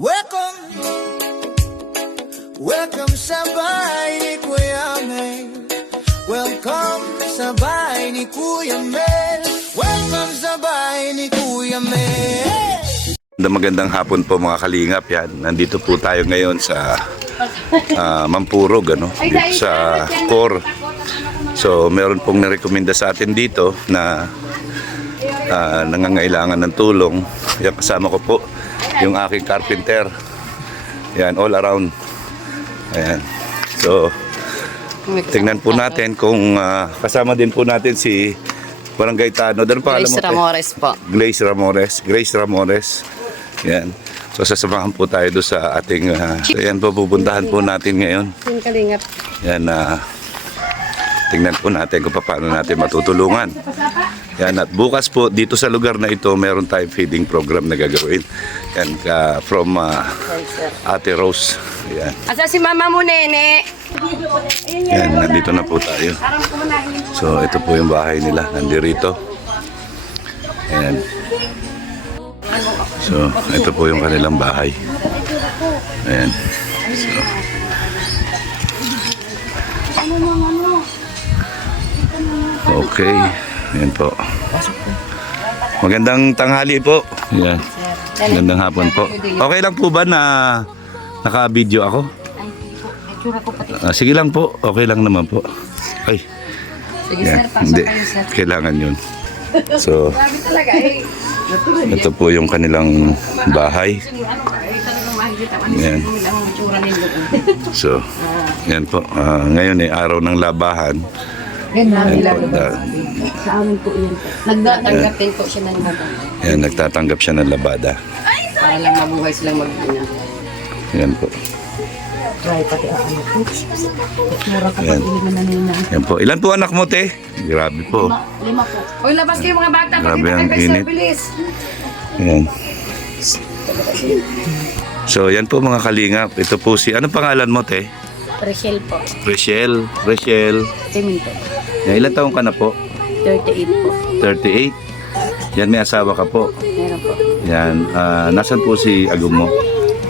Welcome, welcome sa bahay ni Kuya Mel. Welcome sa bahay ni Kuya Mel. Welcome sa bahay ni Kuya Mel. Magandang hapon po mga kalingap yan. Nandito po tayo ngayon sa Mampurog, dito sa Core. So meron pong narekomenda sa atin dito na nangangailangan ng tulong. Yan, kasama ko po yung aking carpenter. Yan, all around. Ayan. So tingnan po natin kung kasama din po natin si Barangay Tano. Grace Ramores po. Grace Ramores. Yan. So sasamahan po tayo doon sa ating so yan po, pupuntahan po natin ngayon. Yan, tingnan po natin kung paano natin matutulungan. Yan, at bukas po dito sa lugar na ito meron tayong feeding program na gagawin. Yan, from Ate Rose. Yan. Asa si mama mo, nene? Yan, nandito na po tayo. So ito po yung bahay nila, nandirito. Yan. So ito po yung kanilang bahay. Ayan. So okay. Ayan po. Magandang tanghali po. Yan. Magandang hapon po. Okay lang po ba na naka-video ako? Sige lang po. Okay lang naman po. Ay. Sige, Yan. sir, pasok Hindi. kayo, sir. Kailangan yun. So Grabe talaga eh. ito po yung kanilang bahay. Talagang makikita ko Yan. ang itsura nila. So, yan po. Ngayon ay araw ng labahan. Yan Yan po, sa amin po yan. Nagdatanggapin po siya ng labada. yan, nagtatanggap siya ng labada. Para lang mabuhay silang mag-ina. Yan po. Try pati ang anak ko. Mura ka Yan. pag-iliman na nila. Yan po. Ilan po anak mo, te? Grabe po. 5 po. Uy, labas kayo mga bata. Grabe Pakita ang kayo, sir, init. bilis. Yan. So, yan po mga kalingap. Ito po si, ano pangalan mo, te? Rachel po. Rachel. Timinto. Yan, ilan taong ka na po? 38 po. 38. Yan, may asawa ka po. Meron po. Yan. Nasaan po si agum mo?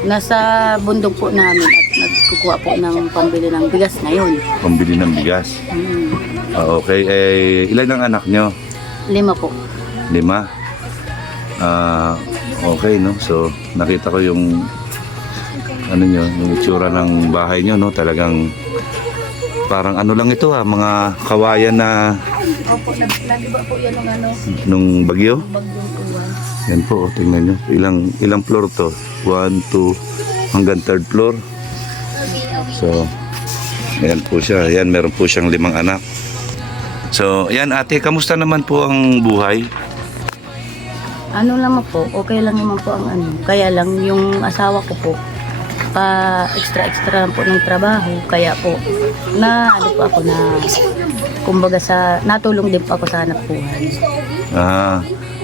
Nasa bundok po namin at nagkukuha po ng pambili ng bigas ngayon. Pambili ng bigas. Okay. Ilan ang anak nyo? 5 po. 5. Okay, no? So, nakita ko yung ano nyo, yung itsura ng bahay nyo, no? Talagang parang ano lang ito, mga kawayan na Opo, nagiba po yan ng ano, nung bagyo. bagyong uwan. Yan po, tingnan nyo. Ilang floor to? 1, 2, hanggang 3rd floor. So, ayan po siya. Ayan, meron po siyang 5 anak. So, ayan ate, kamusta naman po ang buhay? Ano naman po, okay lang naman po ang ano. Kaya lang yung asawa ko po, pa extra lang po ng trabaho. Kaya po, ano po ako na, kumbaga natulong din po ako sa anak buhay.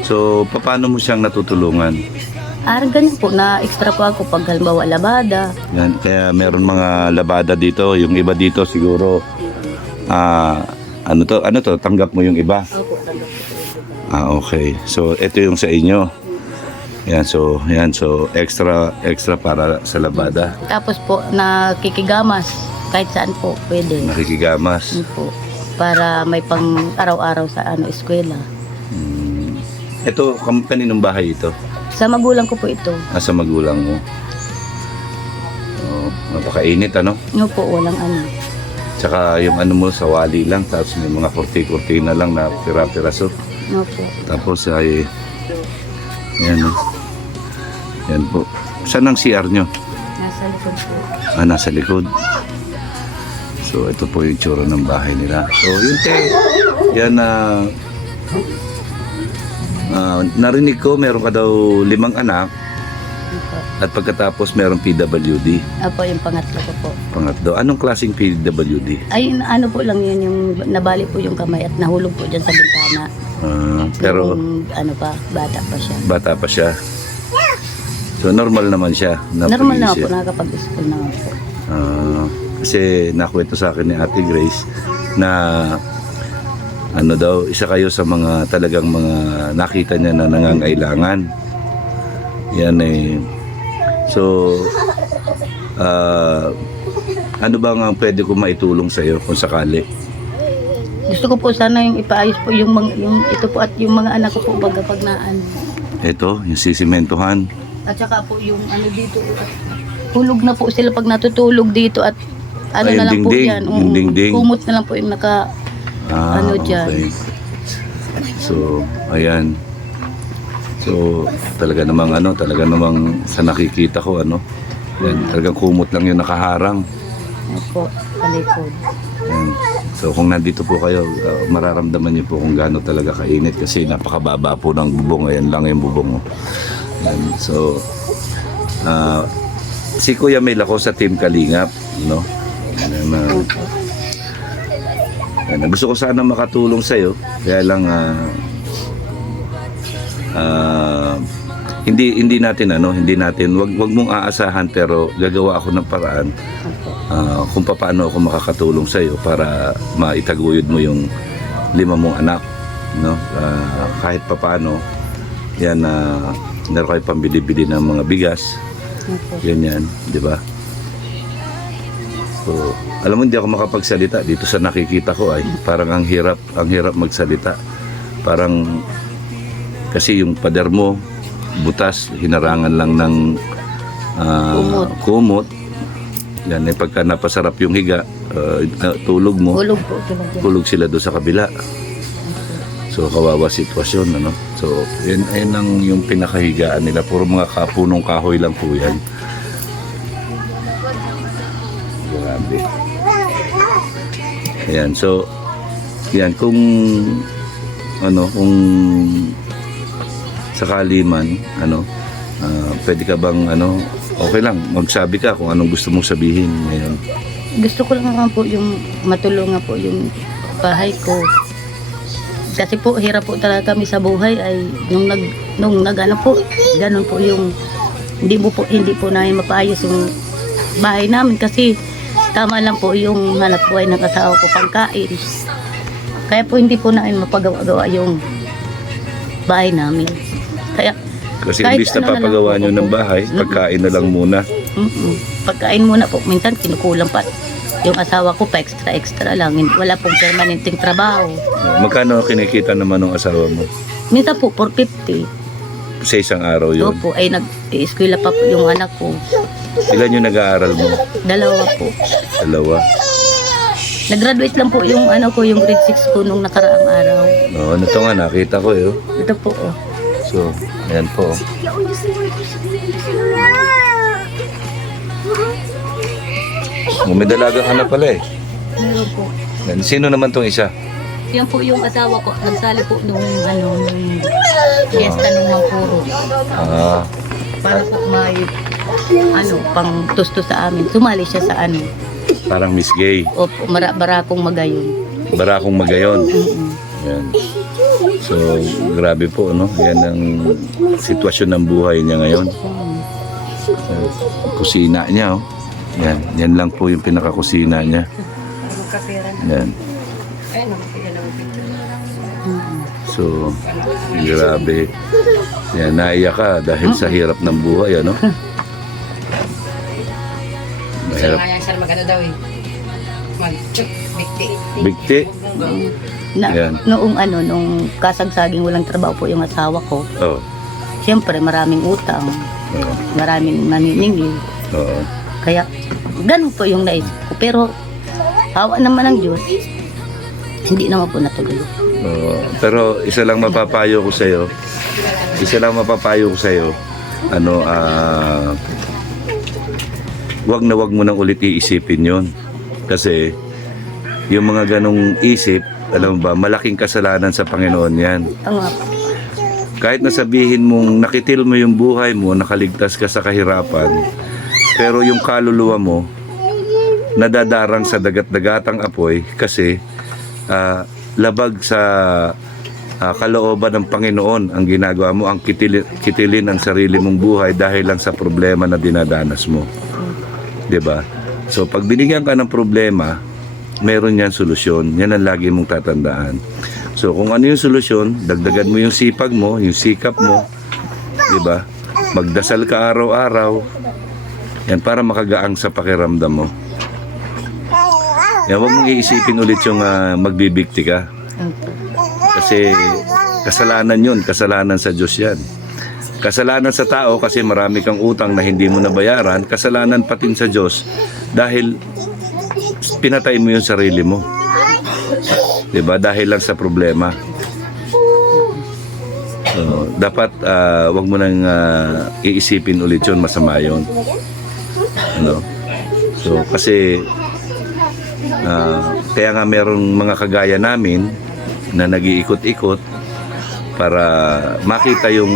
So, paano mo siyang natutulungan? Ganyan po, na extra po ako pag halimbawa labada. Yan, kaya meron mga labada dito. Yung iba dito siguro, ano to, tanggap mo yung iba? Opo, tanggap po. Okay. So, ito yung sa inyo. Yan, so extra para sa labada. Tapos po, nakikigamas, kahit saan po, pwede. Nakikigamas. Yun po, para may pang araw-araw sa eskwela. Ito, kaninong bahay ito? Sa magulang ko po ito. Sa magulang mo. Oh, napakainit, ano? Yun po, walang ano. Tsaka yung ano mo, sa wali lang. Tapos may mga kurti-kurtina lang na pira-piraso. Yun po. Tapos ay, yan, yan po. Saan ang CR nyo? Nasa likod po. Nasa likod. So, ito po yung tsura ng bahay nila. So, yun yan narinig ko, meron ka daw 5 anak. Yun po. At pagkatapos, meron PWD. Apo, yung pangatlo ko po. Pangatlo. Anong klaseng PWD? Ay, ano po lang yun, yung nabali po yung kamay at nahulog po dyan sa bintana. Pero, Yung, bata pa siya. bata pa siya. So, normal naman siya. Normal naman po, siya. nakakapag-school naman po. Kasi nakwento sa akin ni Ate Grace na ano daw, isa kayo sa mga talagang mga nakita niya na nangangailangan. Yan So, ano ba nga pwede ko maitulong sa iyo kung sakali? Gusto ko po sana yung ipaayos po yung, yung ito po at yung mga anak ko po pag naan. Ito, yung sisimentohan. At saka po yung ano dito, hulog na po sila pag natutulog dito at ano Ay, na lang po dingding, yan. yung dingding. Kumot na lang po yung ano dyan. Okay. So, ayan. So, talaga namang sa nakikita ko, yan, talagang kumot lang yung nakaharang. Ano po, sa likod. Yan. So, kung nandito po kayo, mararamdaman niyo po kung gaano talaga kainit kasi napakababa po ng bubong. Ayan lang yung bubong. Yan. So, si Kuya Mel ako sa Team Kalingap, no? Yan, gusto ko sana makatulong sa iyo, kaya lang hindi natin wag mong aasahan, pero gagawa ako ng paraan kung paano ako makakatulong sa iyo para maitaguyod mo yung 5 mong anak, no? Kahit papaano yan, meron kayo pambili-bili ng mga bigas, ganyan, di ba? So, alam mo, hindi ako makapagsalita dito sa nakikita ko, ay parang ang hirap magsalita. Parang kasi yung pader mo butas, hinarangan lang ng kumot. Yan, pagka napasarap yung higa, tulog mo, Hulog po sila dyan. hulog sila doon sa kabila. So, kawawa sitwasyon, ano? So, yan ang yung pinakahigaan nila. Puro mga punong kahoy lang po yan. Grabe. Ayan, so, yan, kung sakali man, pwede ka bang, okay lang, magsabi ka kung anong gusto mong sabihin ngayon. Gusto ko lang naman po yung matulungan po yung bahay ko. Kasi po, hirap po talaga kami sa buhay ay nung ganun po yung hindi po namin mapaayos yung bahay namin kasi tama lang po yung hanap buhay ng asawa ko, pangkain. Kaya po hindi po namin mapagawa-gawa yung bahay namin. Kaya Kasi kahit imbis na ano na lang papagawa po nyo ng bahay, pagkain na lang muna. Pagkain muna po, minsan kinukulang pa yung asawa ko pa extra lang, wala pong permanenteng trabaho. Magkano kinikita naman ng asawa mo? Minsan po 450. Sa isang araw yun. Opo, ay nag-eskwela pa po yung anak ko. Ilan yung nag-aaral mo? 2 po. 2. Nag-graduate lang po yung yung grade 6 ko nung nakaraang araw. Oo, ito nga, nakita ko eh. Ito po, oh. So, ayan po. May dalaga ka na pala eh. Meron po. Yan, sino naman tong isa? Yan po yung asawa ko. Nagsali po nung fiesta nung Mangkuro. Para po may pang tusto sa amin. Sumali siya sa Parang Miss Gay. Opo, barakong magayon. Barakong Magayon. Yan. So, grabe po, no? Yan ang sitwasyon ng buhay niya ngayon. Kusina niya, oh. Yan lang po yung pinakakusina niya. Yan. So, grabe. Yan, naiyak ka dahil sa hirap ng buhay, ano? Mahirap. Bigti. Yan. Nung kasagsaging walang trabaho po yung asawa ko, Oh. siyempre maraming utang, Oo. maraming naniningil. Oo. Kaya, ganun po yung naisip ko. Pero, hawa naman ng Diyos, hindi naman po natuloy. Pero isa lang mapapayo ko sa iyo. Wag mo nang ulit iisipin 'yon. Kasi yung mga ganong isip, alam mo ba, malaking kasalanan sa Panginoon 'yan. Tama. Kahit nasabihin mong nakitil mo yung buhay mo, nakaligtas ka sa kahirapan, pero yung kaluluwa mo nadadarang sa dagat-dagatang apoy kasi labag sa kalooban ng Panginoon ang ginagawa mo, ang kitilin ang sarili mong buhay dahil lang sa problema na dinadanas mo. 'Di ba? So pag binigyan ka ng problema, meron yan solusyon. Yan ang lagi mong tatandaan. So kung ano yung solusyon, dagdagan mo yung sipag mo, yung sikap mo, 'di ba? magdasal ka araw-araw. Yan, para makagaang sa pakiramdam mo. Yan, huwag mong iisipin ulit yung magbibikti ka. Opo. Kasi kasalanan yun, kasalanan sa Diyos yan. Kasalanan sa tao kasi marami kang utang na hindi mo nabayaran. Kasalanan patin sa Diyos dahil pinatay mo yung sarili mo. Diba? Dahil lang sa problema. So, dapat wag mo nang iisipin ulit yun, masama yun. Ano? So, kasi kaya nga merong mga kagaya namin na nag-iikot-ikot para makita yung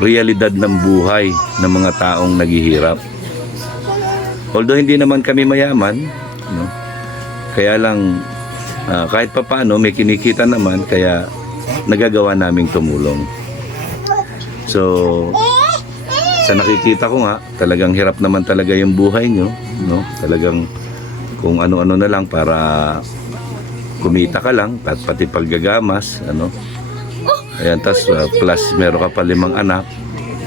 realidad ng buhay ng mga taong naghihirap. Although hindi naman kami mayaman, no? Kaya lang kahit papaano may kinikita naman, kaya nagagawa naming tumulong. So sa nakikita ko nga, talagang hirap naman talaga yung buhay nyo, no? Talagang kung ano-ano na lang para kumita ka lang, at pati paggagamas, ano. Ayan, tas plus meron ka pa 5 anak.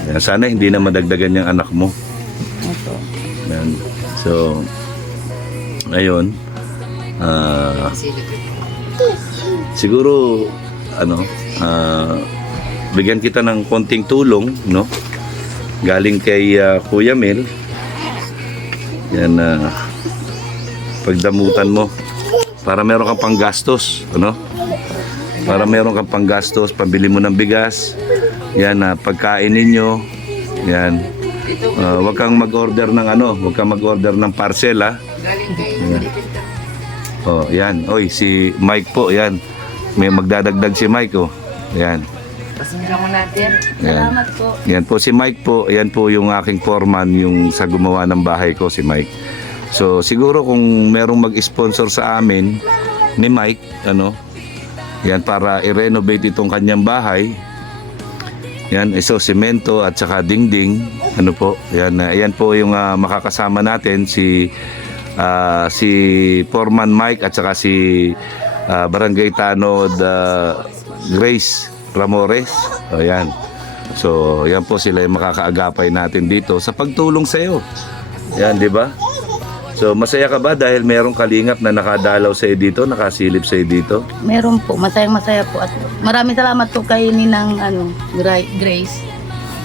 Ayan, sana hindi na madagdagan yung anak mo. Opo. Ayan. So ayun, siguro ano, bigyan kita ng konting tulong, no? Galing kay Kuya Mel. Yan, pagdamutan mo para meron kang panggastos, ano? Para meron kang panggastos, pambili mo ng bigas. Yan, pagkain ninyo. Yan. Huwag kang mag-order ng ano, huwag kang mag-order ng parcel, ha? Yan. Oh, yan. Oy, si Mike po, yan. May magdadagdag si Mike, oh. Yan. Pasensya mo natin. Yan. Salamat po. Yan po si Mike po. Yan po yung aking foreman, yung sa gumawa ng bahay ko, si Mike. So siguro kung merong mag-sponsor sa amin ni Mike, ano, yan, para i-renovate itong kanyang bahay. Yan, iso semento at saka dingding, ano po. Yan, yan po yung makakasama natin si foreman Mike at saka si Barangay Tanod Grace Ramores. O yan. So yan po sila yung makakaagapay natin dito sa pagtulong sa iyo. Yan, di ba? So masaya ka ba dahil merong kalingap na nakadalaw sa iyo dito, nakasilip sa iyo dito? Meron po, masayang-masaya po, at maraming salamat po kay Ninang Grace.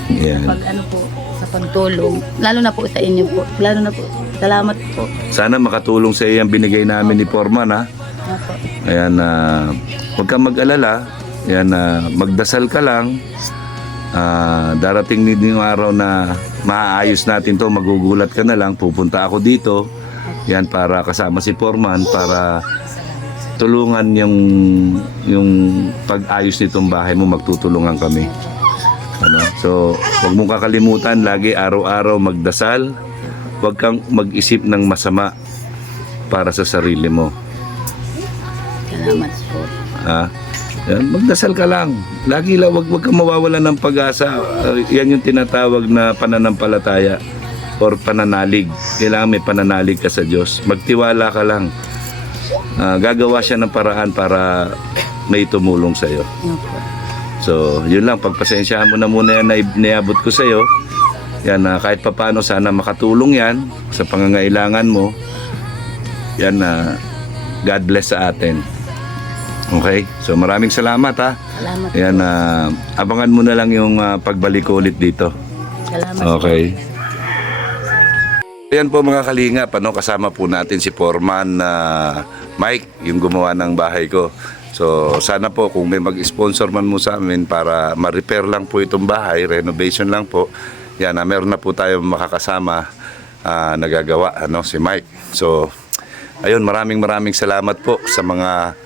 Yan. Pag ano po, sa pagtulong, lalo na po sa inyo po, lalo na po, salamat po. Sana makatulong sa iyo yung binigay namin ni Foreman, ha? Opo. Ayan, huwag kang mag-alala. Ayan, magdasal ka lang. Darating din yung araw na maayos natin to, magugulat ka na lang, pupunta ako dito. Yan, para kasama si Foreman, para tulungan yung pag-ayos nitong bahay mo, magtutulungan kami. Ano? So, huwag mong kakalimutan, lagi araw-araw magdasal. Huwag kang mag-isip ng masama para sa sarili mo. Salamat po. Yan, magdasal ka lang. Lagi lang, wag kang mawawalan ng pag-asa. Yan yung tinatawag na pananampalataya or pananalig. Kailangan may pananalig ka sa Diyos. Magtiwala ka lang. Gagawa siya ng paraan para may tumulong sa iyo. Opo. So, yun lang. Pagpasensyahan mo na muna yan na niabot ko sa iyo. Yan, kahit papaano sana makatulong yan sa pangangailangan mo. Yan, God bless sa atin. Okay? So maraming salamat, ha. Salamat Yan, abangan mo na lang yung pagbalik ko ulit dito. Salamat Okay. Yan po mga kalingap, ano, kasama po natin si Foreman Mike, yung gumawa ng bahay ko. So sana po kung may mag-sponsor man mo sa amin para ma-repair lang po itong bahay, renovation lang po. Yan, meron na po tayo makakasama nagagawa, ano, si Mike. So ayun, maraming salamat po sa mga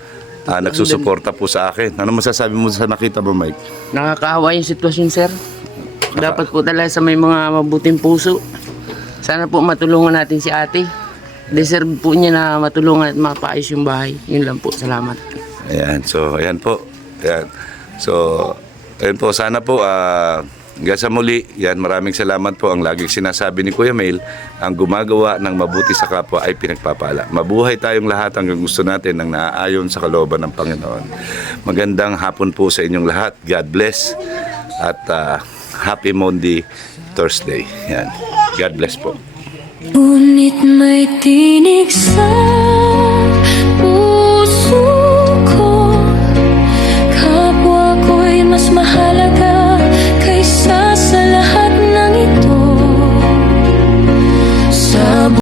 nagsusuporta po sa akin. Ano masasabi mo sa nakita mo, Mike? Nakakaawa yung sitwasyon, sir. Dapat po talaga sa may mga mabuting puso. Sana po matulungan natin si ate. Deserve po niya na matulungan at mapaayos yung bahay. Yun lang po. Salamat. Ayan, so ayan po. Ayan. So, ayan po, sana po hanggang sa muli, yan, maraming salamat po. Ang laging sinasabi ni Kuya Mel, ang gumagawa ng mabuti sa kapwa ay pinagpapala. Mabuhay tayong lahat hanggang gusto natin ng naaayon sa kalooban ng Panginoon. Magandang hapon po sa inyong lahat. God bless. At Happy Monday Thursday. Yan. God bless po. Ngunit may tinig sa